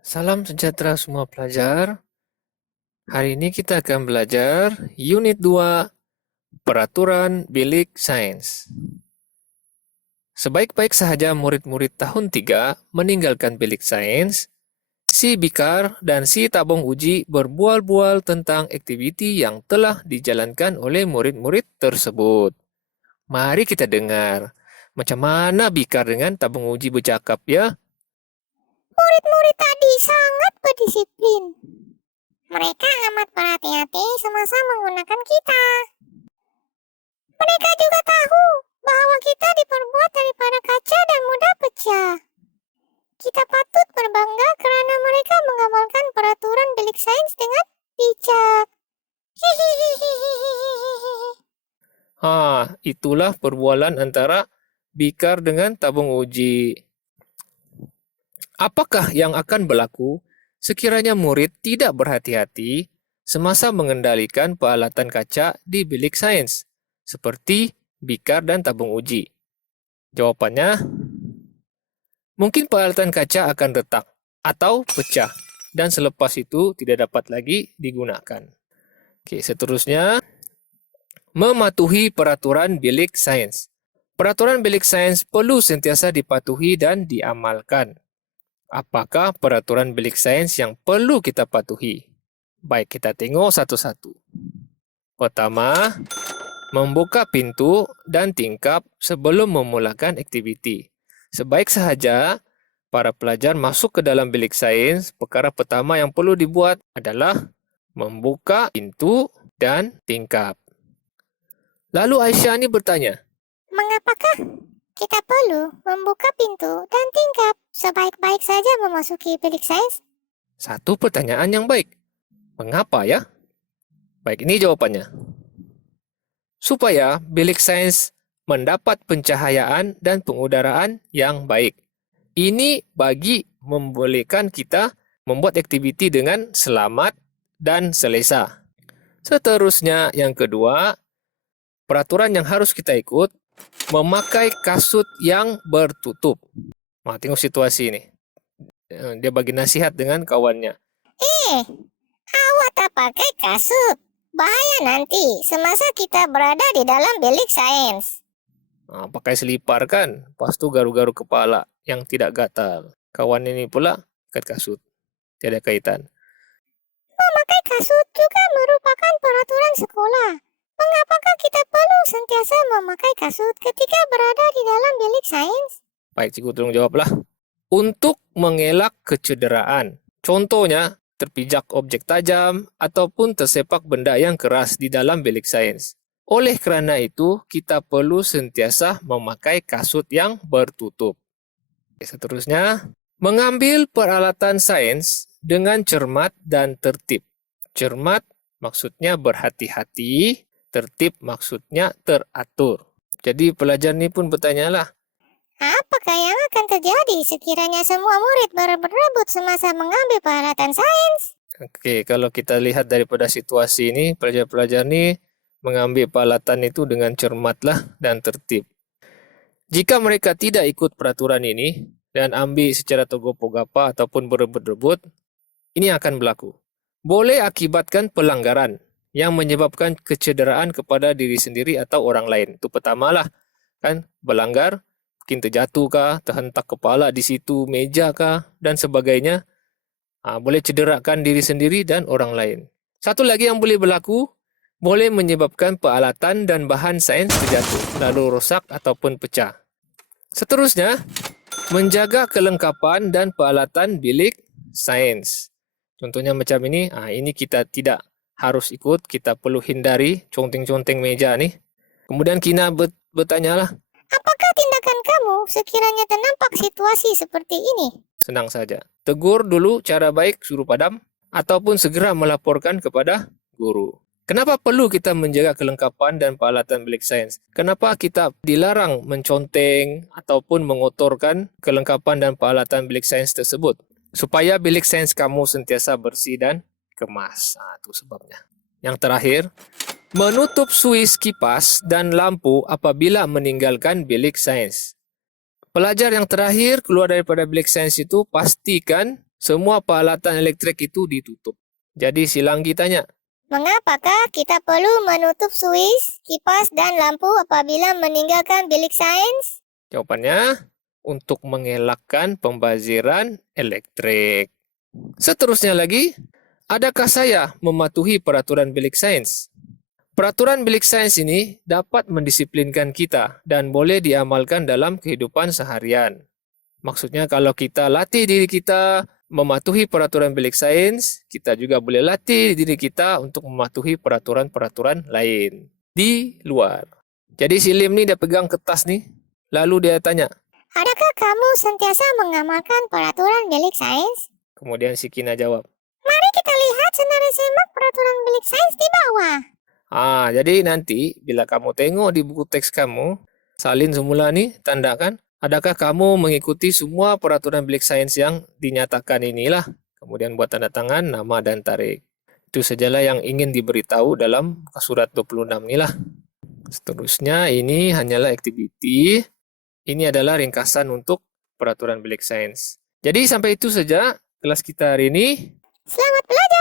Salam sejahtera semua pelajar. Hari ini kita akan belajar Unit 2, Peraturan Bilik Sains. Sebaik-baik sahaja murid-murid tahun 3 meninggalkan bilik sains, si Bikar dan si tabung uji berbual-bual tentang aktiviti yang telah dijalankan oleh murid-murid tersebut. Mari kita dengar macam mana Bikar dengan tabung uji bercakap ya. Murid-murid tadi sangat berdisiplin. Mereka amat berhati-hati semasa menggunakan kita. Mereka juga tahu bahwa kita diperbuat daripada kaca dan mudah pecah. Kita patut berbangga kerana mereka mengamalkan peraturan bilik sains dengan bijak. Itulah perbualan antara Bikar dengan tabung uji. Apakah yang akan berlaku sekiranya murid tidak berhati-hati semasa mengendalikan peralatan kaca di bilik sains, seperti Bikar dan tabung uji? Jawapannya, mungkin peralatan kaca akan retak atau pecah, dan selepas itu tidak dapat lagi digunakan. Seterusnya, mematuhi peraturan bilik sains. Peraturan bilik sains perlu sentiasa dipatuhi dan diamalkan. Apakah peraturan bilik sains yang perlu kita patuhi? Baik, kita tengok satu-satu. Pertama, membuka pintu dan tingkap sebelum memulakan aktiviti. Sebaik sahaja para pelajar masuk ke dalam bilik sains, perkara pertama yang perlu dibuat adalah membuka pintu dan tingkap. Lalu Aisyah ini bertanya, Mengapakah kita perlu membuka pintu dan tingkap sebaik-baik saja memasuki bilik sains? satu pertanyaan yang baik. Mengapa ya? Baik, ini jawabannya. Supaya bilik sains mendapat pencahayaan dan pengudaraan yang baik. Ini bagi membolehkan kita membuat aktiviti dengan selamat dan selesa. Seterusnya, yang kedua, peraturan yang harus kita ikut, memakai kasut yang bertutup. Tengok situasi ini. Dia bagi nasihat dengan kawannya. Awak tak pakai kasut. Bahaya nanti semasa kita berada di dalam bilik sains. Pakai selipar kan, lepas tu garu-garu kepala yang tidak gatal. Kawan ini pula ikat kasut. Tiada kaitan. Memakai kasut juga merupakan peraturan sekolah. Mengapakah kita perlu sentiasa memakai kasut ketika berada di dalam bilik sains? Baik, cikgu tolong jawablah. Untuk mengelak kecederaan. Contohnya, terpijak objek tajam ataupun tersepak benda yang keras di dalam bilik sains. Oleh kerana itu, kita perlu sentiasa memakai kasut yang bertutup. Seterusnya, mengambil peralatan sains dengan cermat dan tertib. Cermat maksudnya berhati-hati, tertib maksudnya teratur. Jadi pelajar ni pun bertanyalah, Apakah yang akan terjadi sekiranya semua murid berebut semasa mengambil peralatan sains? kalau kita lihat daripada situasi ini, pelajar-pelajar ni mengambil peralatan itu dengan cermatlah dan tertib. Jika mereka tidak ikut peraturan ini dan ambil secara togopo-gapa ataupun berebut-rebut, ini akan berlaku. Boleh akibatkan pelanggaran yang menyebabkan kecederaan kepada diri sendiri atau orang lain. Itu pertamalah, kan, berlanggar, mungkin terjatuh kah, terhentak kepala di situ, meja kah, dan sebagainya. Boleh cederakan diri sendiri dan orang lain. Satu lagi yang boleh berlaku, boleh menyebabkan peralatan dan bahan sains terjatuh, lalu rosak ataupun pecah. Seterusnya, menjaga kelengkapan dan peralatan bilik sains. Contohnya macam ini kita tidak harus ikut, kita perlu hindari conteng-conteng meja ni. Kemudian Kina bertanyalah, Apakah tindakan kamu sekiranya ternampak situasi seperti ini? senang saja. Tegur dulu cara baik, suruh padam, ataupun segera melaporkan kepada guru. Kenapa perlu kita menjaga kelengkapan dan peralatan bilik sains? Kenapa kita dilarang menconteng ataupun mengotorkan kelengkapan dan peralatan bilik sains tersebut? Supaya bilik sains kamu sentiasa bersih dan kemas. Itu sebabnya. Yang terakhir, menutup suis kipas dan lampu apabila meninggalkan bilik sains. Pelajar yang terakhir keluar daripada bilik sains itu pastikan semua peralatan elektrik itu ditutup. Jadi si Langgi tanya, Mengapakah kita perlu menutup suis, kipas, dan lampu apabila meninggalkan bilik sains? jawabannya untuk mengelakkan pembaziran elektrik. Seterusnya lagi, adakah saya mematuhi peraturan bilik sains? Peraturan bilik sains ini dapat mendisiplinkan kita dan boleh diamalkan dalam kehidupan seharian. Maksudnya kalau kita latih diri kita mematuhi peraturan bilik sains, kita juga boleh latih diri kita untuk mematuhi peraturan-peraturan lain di luar. Jadi si Lim ni dia pegang kertas ni, lalu dia tanya. Adakah kamu sentiasa mengamalkan peraturan bilik sains? Kemudian si Kina jawab. Mari kita lihat senara semak peraturan bilik sains di bawah. Jadi nanti bila kamu tengok di buku teks kamu, salin semula ni tandakan. Adakah kamu mengikuti semua peraturan bilik sains yang dinyatakan inilah? Kemudian buat tanda tangan, nama dan tarikh. Itu sajalah yang ingin diberitahu dalam surat 26 inilah. Seterusnya ini hanyalah aktiviti. Ini adalah ringkasan untuk peraturan bilik sains. Jadi sampai itu saja kelas kita hari ini. Selamat belajar!